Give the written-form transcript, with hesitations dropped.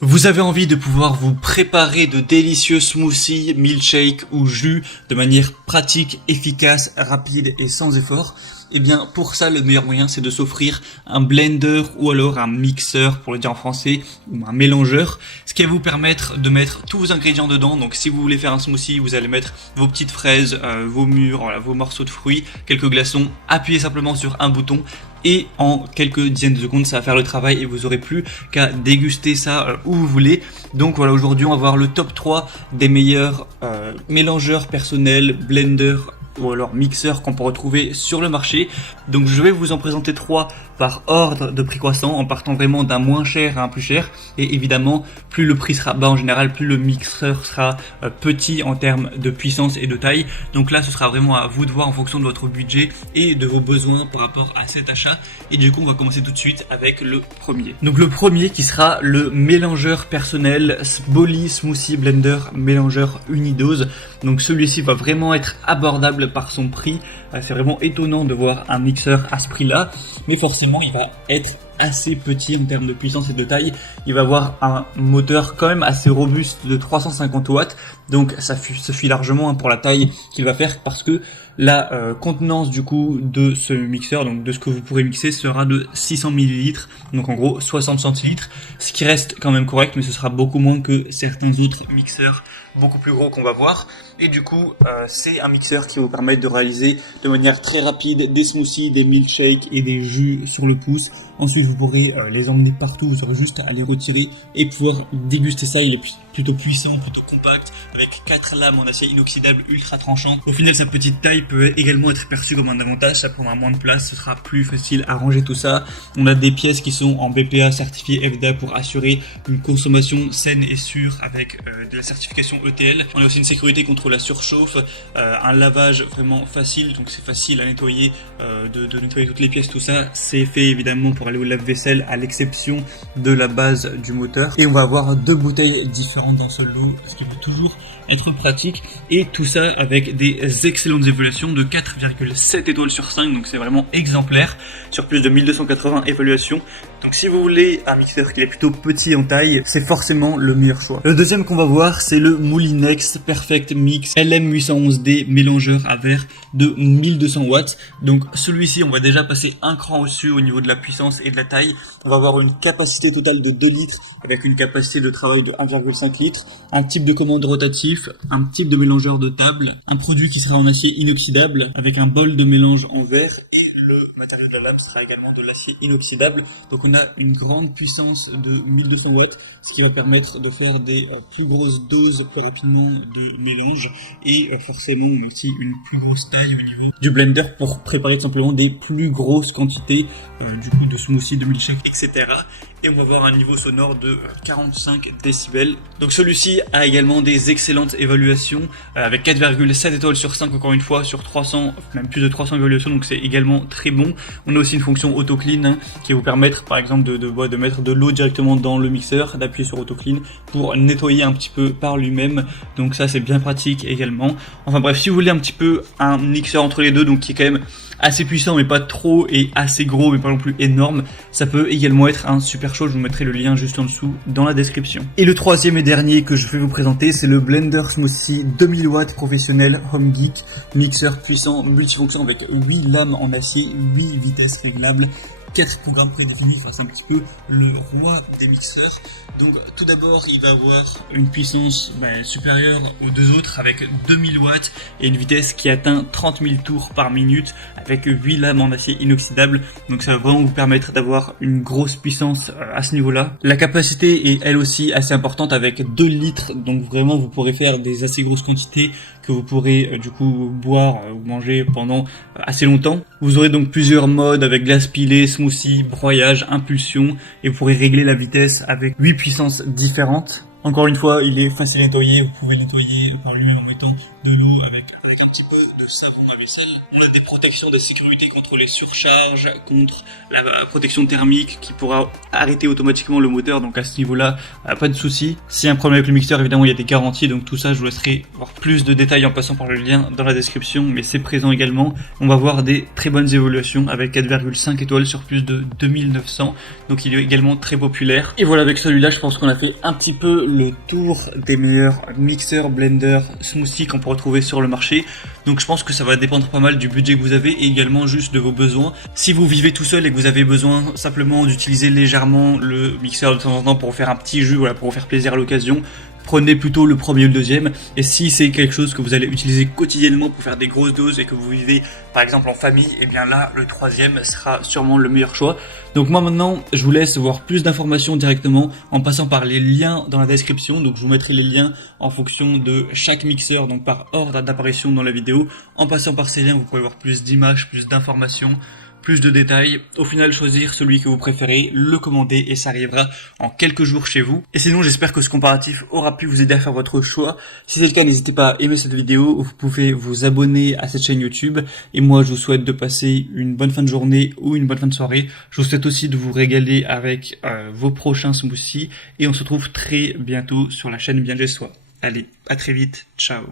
Vous avez envie de pouvoir vous préparer de délicieux smoothies, milkshakes ou jus de manière pratique, efficace, rapide et sans effort? Eh bien, pour ça, le meilleur moyen, c'est de s'offrir un blender ou alors un mixeur, pour le dire en français, ou un mélangeur, ce qui va vous permettre de mettre tous vos ingrédients dedans. Donc, si vous voulez faire un smoothie, vous allez mettre vos petites fraises, vos mûres, voilà, vos morceaux de fruits, quelques glaçons, appuyez simplement sur un bouton. Et en quelques dizaines de secondes, ça va faire le travail et vous aurez plus qu'à déguster ça où vous voulez. Donc voilà, aujourd'hui on va voir le top 3 des meilleurs mélangeurs personnels, blenders ou alors mixeurs qu'on peut retrouver sur le marché. Donc je vais vous en présenter 3 par ordre de prix croissant, en partant vraiment d'un moins cher à un plus cher. Et évidemment, plus le prix sera bas en général, plus le mixeur sera petit en termes de puissance et de taille. Donc là, ce sera vraiment à vous de voir en fonction de votre budget et de vos besoins par rapport à cet achat. Et du coup, on va commencer tout de suite avec le premier. Donc le premier qui sera le mélangeur personnel Bolly Smoothie Blender Mélangeur Unidose. Donc celui-ci va vraiment être abordable par son prix. C'est vraiment étonnant de voir un mixeur à ce prix-là, mais forcément il va être assez petit en termes de puissance et de taille. Il va avoir un moteur quand même assez robuste de 350 watts, donc ça suffit largement pour la taille qu'il va faire, parce que la contenance du coup de ce mixeur, donc de ce que vous pourrez mixer, sera de 600 ml, donc en gros 60 centilitres, ce qui reste quand même correct, mais ce sera beaucoup moins que certains autres mixeurs beaucoup plus gros qu'on va voir. Et du coup c'est un mixeur qui va vous permettre de réaliser de manière très rapide des smoothies, des milkshakes et des jus sur le pouce. Ensuite vous pourrez les emmener partout, vous aurez juste à les retirer et pouvoir déguster ça. Il est plutôt puissant, plutôt compact, avec 4 lames en acier inoxydable ultra tranchant. Au final, sa petite taille peut également être perçue comme un avantage, ça prendra moins de place, ce sera plus facile à ranger tout ça. On a des pièces qui sont en BPA certifié FDA pour assurer une consommation saine et sûre avec de la certification ETL. On a aussi une sécurité contre la surchauffe, un lavage vraiment facile, donc c'est facile à nettoyer, de nettoyer toutes les pièces, tout ça. C'est fait évidemment pour aller au lave-vaisselle, à l'exception de la base du moteur. Et on va avoir 2 bouteilles différentes dans ce lot, ce qui peut toujours être pratique, et tout ça avec des excellentes évaluations de 4,7 étoiles sur 5, donc c'est vraiment exemplaire sur plus de 1280 évaluations. Donc si vous voulez un mixeur qui est plutôt petit en taille, c'est forcément le meilleur choix. Le deuxième qu'on va voir, c'est le Moulinex Perfect Mix LM811D mélangeur à verre de 1200 watts. Donc celui-ci, on va déjà passer un cran au-dessus au niveau de la puissance et de la taille. On va avoir une capacité totale de 2 litres avec une capacité de travail de 1,5 litres, un type de commande rotatif, un type de mélangeur de table, un produit qui sera en acier inoxydable avec un bol de mélange en verre, et le matériau de la lame sera également de l'acier inoxydable. Donc on a une grande puissance de 1200 watts, ce qui va permettre de faire des plus grosses doses plus rapidement de mélange, et forcément aussi une plus grosse taille au niveau du blender pour préparer tout simplement des plus grosses quantités du coup de smoothie, de milkshake, etc. Et on va avoir un niveau sonore de 45 décibels. Donc celui-ci a également des excellentes évaluations avec 4,7 étoiles sur 5 encore une fois sur 300, même plus de 300 évaluations, donc c'est également très bon. On a aussi une fonction auto clean qui va vous permettre par exemple de mettre de l'eau directement dans le mixeur, d'appuyer sur auto clean pour nettoyer un petit peu par lui-même. Donc ça c'est bien pratique également. Enfin bref, si vous voulez un petit peu un mixeur entre les deux, donc qui est quand même assez puissant mais pas trop, et assez gros mais pas non plus énorme, ça peut également être un super chose. Je vous mettrai le lien juste en dessous dans la description. Et le troisième et dernier que je vais vous présenter, c'est le Blender Smoothie 2000 watts professionnel Home Geek, mixeur puissant multifonction avec 8 lames en acier, 8 vitesses réglables, 4 programmes prédéfinis. Enfin, c'est un petit peu le roi des mixeurs. Donc tout d'abord, il va avoir une puissance supérieure aux deux autres avec 2000 watts et une vitesse qui atteint 30 000 tours par minute avec 8 lames en acier inoxydable. Donc ça va vraiment vous permettre d'avoir une grosse puissance à ce niveau-là. La capacité est elle aussi assez importante avec 2 litres. Donc vraiment, vous pourrez faire des assez grosses quantités que vous pourrez du coup boire ou manger pendant assez longtemps. Vous aurez donc plusieurs modes avec glace pilée, smoothie, broyage, impulsion, et vous pourrez régler la vitesse avec 8 puissances différentes. Encore une fois, il est facile à nettoyer, vous pouvez nettoyer par lui-même en mettant de l'eau avec avec un petit peu de savon à vaisselle. On a des protections de sécurité contre les surcharges, contre la protection thermique qui pourra arrêter automatiquement le moteur. Donc à ce niveau-là, pas de souci. S'il y a un problème avec le mixeur, évidemment, il y a des garanties. Donc tout ça, je vous laisserai voir plus de détails en passant par le lien dans la description. Mais c'est présent également. On va voir des très bonnes évaluations avec 4,5 étoiles sur plus de 2900. Donc il est également très populaire. Et voilà, avec celui-là, je pense qu'on a fait un petit peu le tour des meilleurs mixeurs, blenders, smoothies qu'on peut retrouver sur le marché. Donc je pense que ça va dépendre pas mal du budget que vous avez et également juste de vos besoins. Si vous vivez tout seul et que vous avez besoin simplement d'utiliser légèrement le mixeur de temps en temps pour faire un petit jus, voilà, pour vous faire plaisir à l'occasion, prenez plutôt le premier ou le deuxième. Et si c'est quelque chose que vous allez utiliser quotidiennement pour faire des grosses doses et que vous vivez par exemple en famille, et bien là le troisième sera sûrement le meilleur choix. Donc moi maintenant je vous laisse voir plus d'informations directement en passant par les liens dans la description. Donc je vous mettrai les liens en fonction de chaque mixeur, donc par ordre d'apparition dans la vidéo. En passant par ces liens, vous pourrez voir plus d'images, plus d'informations, plus de détails, au final choisir celui que vous préférez, le commander et ça arrivera en quelques jours chez vous. Et sinon j'espère que ce comparatif aura pu vous aider à faire votre choix. Si c'est le cas, n'hésitez pas à aimer cette vidéo, vous pouvez vous abonner à cette chaîne YouTube et moi je vous souhaite de passer une bonne fin de journée ou une bonne fin de soirée. Je vous souhaite aussi de vous régaler avec vos prochains smoothies et on se retrouve très bientôt sur la chaîne Bien Chez Soi. Allez, à très vite, ciao.